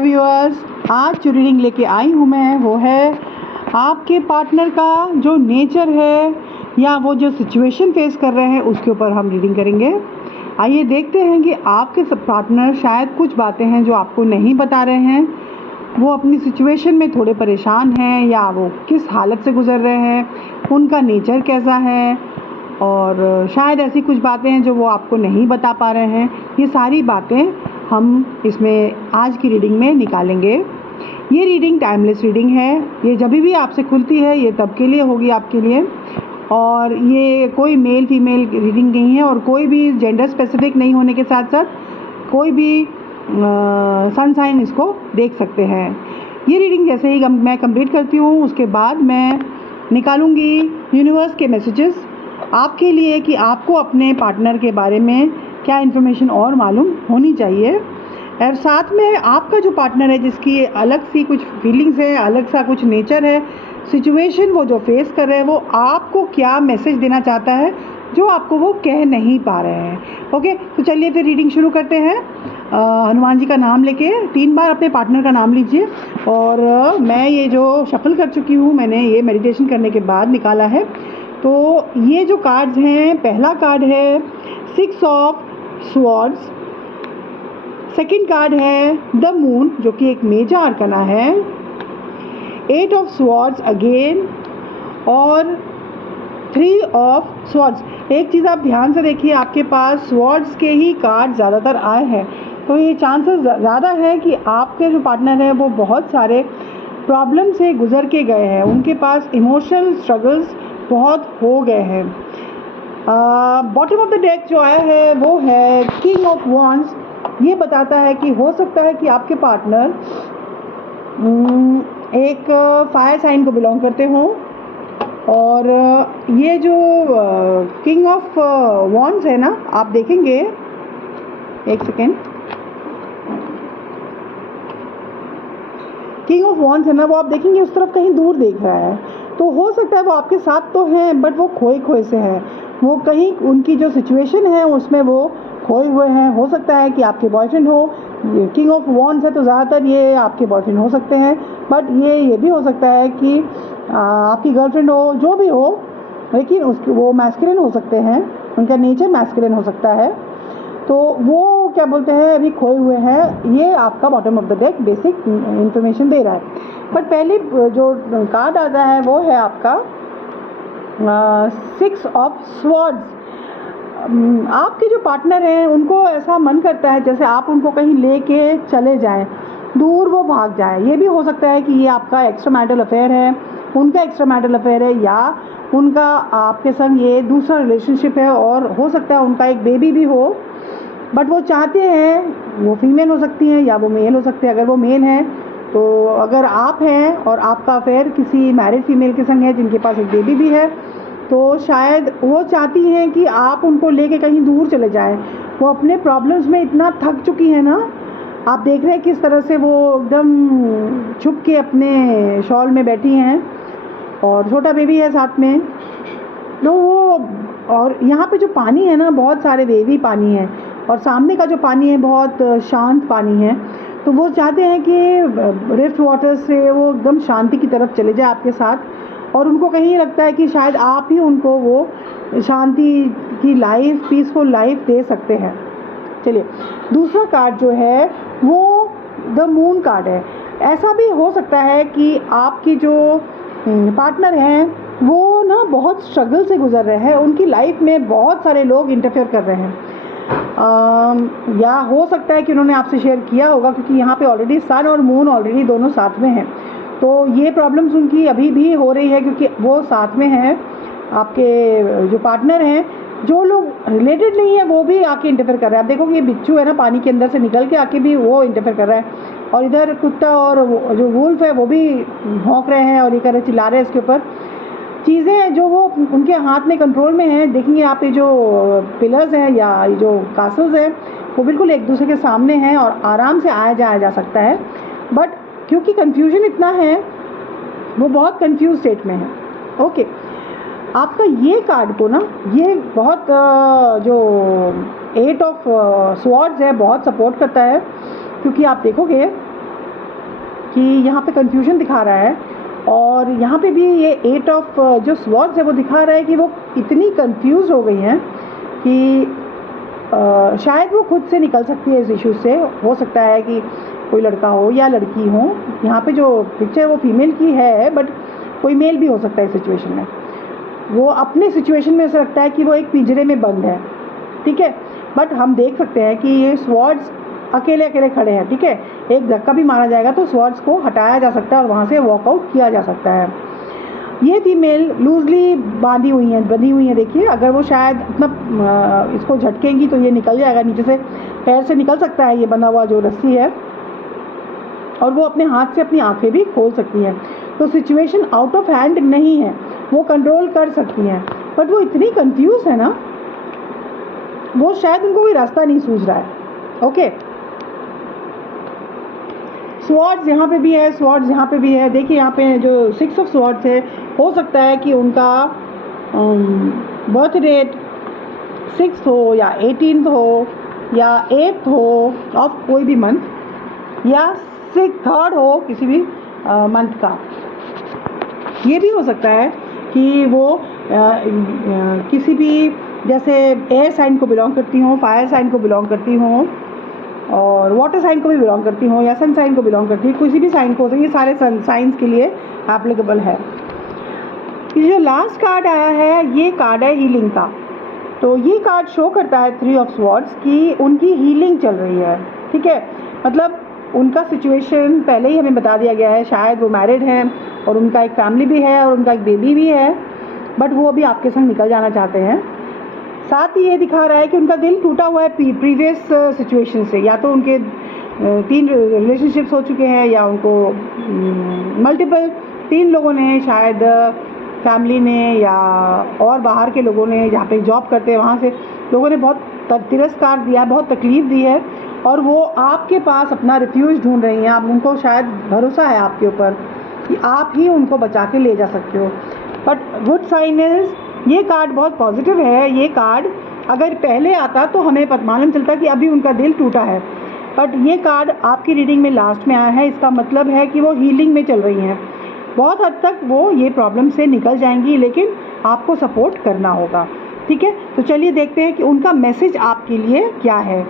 Viewers, आज जो reading लेके आई हूँ मैं वो है आपके पार्टनर का जो नेचर है या वो जो सिचुएशन फेस कर रहे हैं उसके ऊपर हम रीडिंग करेंगे। आइए देखते हैं कि आपके सब पार्टनर शायद कुछ बातें हैं जो आपको नहीं बता रहे हैं। वो अपनी सिचुएशन में थोड़े परेशान हैं या वो किस हालत से गुजर रहे हैं, उनका नेचर कैसा है और शायद ऐसी कुछ बातें हैं जो वो आपको नहीं बता पा रहे हैं। ये सारी बातें हम इसमें आज की रीडिंग में निकालेंगे। ये रीडिंग टाइमलेस रीडिंग है। ये जब भी आपसे खुलती है ये तब के लिए होगी आपके लिए, और ये कोई मेल फीमेल रीडिंग नहीं है और कोई भी जेंडर स्पेसिफिक नहीं होने के साथ साथ कोई भी सन साइन इसको देख सकते हैं। ये रीडिंग जैसे ही मैं कंप्लीट करती हूँ उसके बाद मैं निकालूंगी यूनिवर्स के मैसेजेस आपके लिए कि आपको अपने पार्टनर के बारे में क्या इन्फॉर्मेशन और मालूम होनी चाहिए, और साथ में आपका जो पार्टनर है जिसकी अलग सी कुछ फीलिंग्स है, अलग सा कुछ नेचर है, सिचुएशन वो जो फेस कर रहे हैं वो आपको क्या मैसेज देना चाहता है जो आपको वो कह नहीं पा रहे हैं। ओके, तो चलिए फिर रीडिंग शुरू करते हैं। हनुमान जी का नाम लेके 3 बार अपने पार्टनर का नाम लीजिए। और मैं ये जो शफल कर चुकी हूँ, मैंने ये मेडिटेशन करने के बाद निकाला है। तो ये जो कार्ड्स हैं, पहला कार्ड है 6 ऑफ स्वॉर्ड्स, सेकंड कार्ड है द मून जो कि एक मेजर आर्कना है, 8 ऑफ स्वॉर्ड्स अगेन और 3 ऑफ स्वॉर्ड्स। एक चीज़ आप ध्यान से देखिए, आपके पास स्वॉर्ड्स के ही कार्ड ज़्यादातर आए हैं, तो ये चांसेस ज़्यादा है कि आपके जो पार्टनर हैं वो बहुत सारे प्रॉब्लम से गुजर के गए हैं, उनके पास इमोशनल स्ट्रगल्स बहुत हो गए हैं। बॉटम ऑफ द डेक जो आया है वो है किंग ऑफ वॉन्ड्स। ये बताता है कि हो सकता है कि आपके पार्टनर एक फायर साइन को बिलोंग करते हों, और ये जो किंग ऑफ वॉन्ड्स है ना, आप देखेंगे, एक सेकेंड, किंग ऑफ वॉन्ड्स है ना, वो आप देखेंगे उस तरफ कहीं दूर देख रहा है। तो हो सकता है वो आपके साथ तो हैं बट वो खोए खोए से हैं, वो कहीं उनकी जो सिचुएशन है उसमें वो खोए हुए हैं। हो सकता है कि आपके बॉयफ्रेंड हो, ये किंग ऑफ वॉन्ड्स है तो ज़्यादातर ये आपके बॉयफ्रेंड हो सकते हैं, बट ये भी हो सकता है कि आपकी गर्लफ्रेंड हो, जो भी हो, लेकिन उसके वो मैस्कुलिन हो सकते हैं, उनका नेचर मैस्कुलिन हो सकता है। तो वो क्या बोलते हैं, अभी खोए हुए हैं। ये आपका bottom of the deck basic information दे रहा है। बट पहले जो कार्ड आता है वो है आपका 6 ऑफ स्वॉर्ड्स। आपके जो पार्टनर हैं उनको ऐसा मन करता है जैसे आप उनको कहीं लेके चले जाएं, दूर वो भाग जाए। ये भी हो सकता है कि ये आपका एक्स्ट्रा मैरिटल अफेयर है, उनका एक्स्ट्रा मैरिटल अफेयर है, या उनका आपके संग ये दूसरा रिलेशनशिप है, और हो सकता है उनका एक बेबी भी हो। बट वो चाहते हैं, वो फीमेल हो सकती हैं या वो मेल हो सकते हैं। अगर वो मेल हैं तो अगर आप हैं और आपका अफेयर किसी मैरिड फीमेल के संग है जिनके पास एक बेबी भी है, तो शायद वो चाहती हैं कि आप उनको लेके कहीं दूर चले जाएं। वो अपने प्रॉब्लम्स में इतना थक चुकी है ना, आप देख रहे हैं किस तरह से वो एकदम छुप के अपने शॉल में बैठी हैं, और छोटा बेबी है साथ में। तो वो, और यहाँ पे जो पानी है ना, बहुत सारे वेवी पानी है, और सामने का जो पानी है बहुत शांत पानी है। तो वो चाहते हैं कि रिफ्ट वाटर से वो एकदम शांति की तरफ चले जाए आपके साथ, और उनको कहीं लगता है कि शायद आप ही उनको वो शांति की लाइफ, पीसफुल लाइफ दे सकते हैं। चलिए, दूसरा कार्ड जो है वो द मून कार्ड है। ऐसा भी हो सकता है कि आपकी जो पार्टनर हैं वो ना बहुत स्ट्रगल से गुजर रहे हैं, उनकी लाइफ में बहुत सारे लोग इंटरफेयर कर रहे हैं, या हो सकता है कि उन्होंने आपसे शेयर किया होगा, क्योंकि यहाँ पे ऑलरेडी सन और मून ऑलरेडी दोनों साथ में हैं। तो ये प्रॉब्लम्स उनकी अभी भी हो रही है क्योंकि वो साथ में हैं। आपके जो पार्टनर हैं, जो लोग रिलेटेड नहीं है वो भी आके इंटरफेयर कर रहे हैं। आप देखो कि ये बिच्छू है ना, पानी के अंदर से निकल के आके भी वो इंटरफेयर कर रहा है, और इधर कुत्ता और जो वुल्फ है वो भी भौंक रहे हैं और ये कर रहे, चिल्ला रहे हैं इसके ऊपर। चीज़ें जो वो उनके हाथ में कंट्रोल में हैं। देखेंगे आप, ये जो पिलर्स हैं या ये जो कासल्स हैं वो बिल्कुल एक दूसरे के सामने हैं और आराम से आया जाया जा सकता है, बट क्योंकि कन्फ्यूजन इतना है वो बहुत कंफ्यूज स्टेट में है। ओके, आपका ये कार्ड को ना, ये बहुत जो 8 ऑफ स्वॉर्ड्स है बहुत सपोर्ट करता है, क्योंकि आप देखोगे कि यहाँ पे कंफ्यूजन दिखा रहा है, और यहाँ पे भी ये 8 ऑफ जो स्वॉर्ड्स है वो दिखा रहा है कि वो इतनी कंफ्यूज हो गई हैं कि शायद वो खुद से निकल सकती है इस इशू से। हो सकता है कि कोई लड़का हो या लड़की हो, यहाँ पे जो पिक्चर वो फीमेल की है, बट कोई मेल भी हो सकता है इस सिचुएशन में। वो अपने सिचुएशन में ऐसा लगता है कि वो एक पिंजरे में बंद है, ठीक है, बट हम देख सकते हैं कि ये स्वॉर्ड्स अकेले अकेले खड़े हैं, ठीक है। एक धक्का भी मारा जाएगा तो स्वॉर्ड्स को हटाया जा सकता है और वहाँ से वॉकआउट किया जा सकता है। ये फीमेल लूजली बंधी हुई है, देखिए, अगर वो शायद अपना इसको झटकेंगी तो ये निकल जाएगा, नीचे से पैर से निकल सकता है ये बंधा हुआ जो रस्सी है, और वो अपने हाथ से अपनी आंखें भी खोल सकती है। तो सिचुएशन आउट ऑफ हैंड नहीं है, वो कंट्रोल कर सकती हैं, बट वो इतनी कंफ्यूज है ना, वो शायद उनको कोई रास्ता नहीं सूझ रहा है। ओके, स्वॉर्ड्स यहाँ पे भी है, स्वॉर्ड्स यहाँ पे भी है। देखिए यहाँ पे जो 6 ऑफ स्वॉर्ड्स है, हो सकता है कि उनका बर्थ डेट 6 हो या 18 हो या 8 हो ऑफ कोई भी मंथ, या 3rd हो किसी भी मंथ का। ये भी हो सकता है कि वो किसी भी, जैसे एयर साइन को बिलोंग करती हों, फायर साइन को बिलोंग करती हों, और वाटर साइन को भी बिलोंग करती हों, या सन साइन को बिलोंग करती है, किसी भी साइन को हो सकती है। ये सारे साइंस के लिए एप्लीकेबल है। ये जो लास्ट कार्ड आया है, ये कार्ड है हीलिंग का। तो ये कार्ड शो करता है 3 ऑफ स्वॉर्ड्स की उनकी हीलिंग चल रही है, ठीक है। मतलब उनका सिचुएशन पहले ही हमें बता दिया गया है, शायद वो मैरिड हैं और उनका एक फैमिली भी है और उनका एक बेबी भी है, बट वो अभी आपके संग निकल जाना चाहते हैं। साथ ही ये दिखा रहा है कि उनका दिल टूटा हुआ है प्रीवियस सिचुएशन से, या तो उनके 3 रिलेशनशिप्स हो चुके हैं, या उनको मल्टीपल 3 लोगों ने, शायद फैमिली ने या और बाहर के लोगों ने, जहाँ पे जॉब करते हैं वहाँ से लोगों ने बहुत तिरस्कार दिया, बहुत तकलीफ़ दी है, और वो आपके पास अपना रिफ्यूज ढूंढ रही हैं। आप उनको शायद भरोसा है आपके ऊपर कि आप ही उनको बचा के ले जा सकते हो। बट गुड साइन इज़ ये कार्ड बहुत पॉजिटिव है। ये कार्ड अगर पहले आता तो हमें मालूम चलता कि अभी उनका दिल टूटा है, बट ये कार्ड आपकी रीडिंग में लास्ट में आया है। इसका मतलब है कि वो हीलिंग में चल रही हैं, बहुत हद तक वो ये प्रॉब्लम से निकल जाएंगी, लेकिन आपको सपोर्ट करना होगा, ठीक है। तो चलिए देखते हैं कि उनका मैसेज आपके लिए क्या है।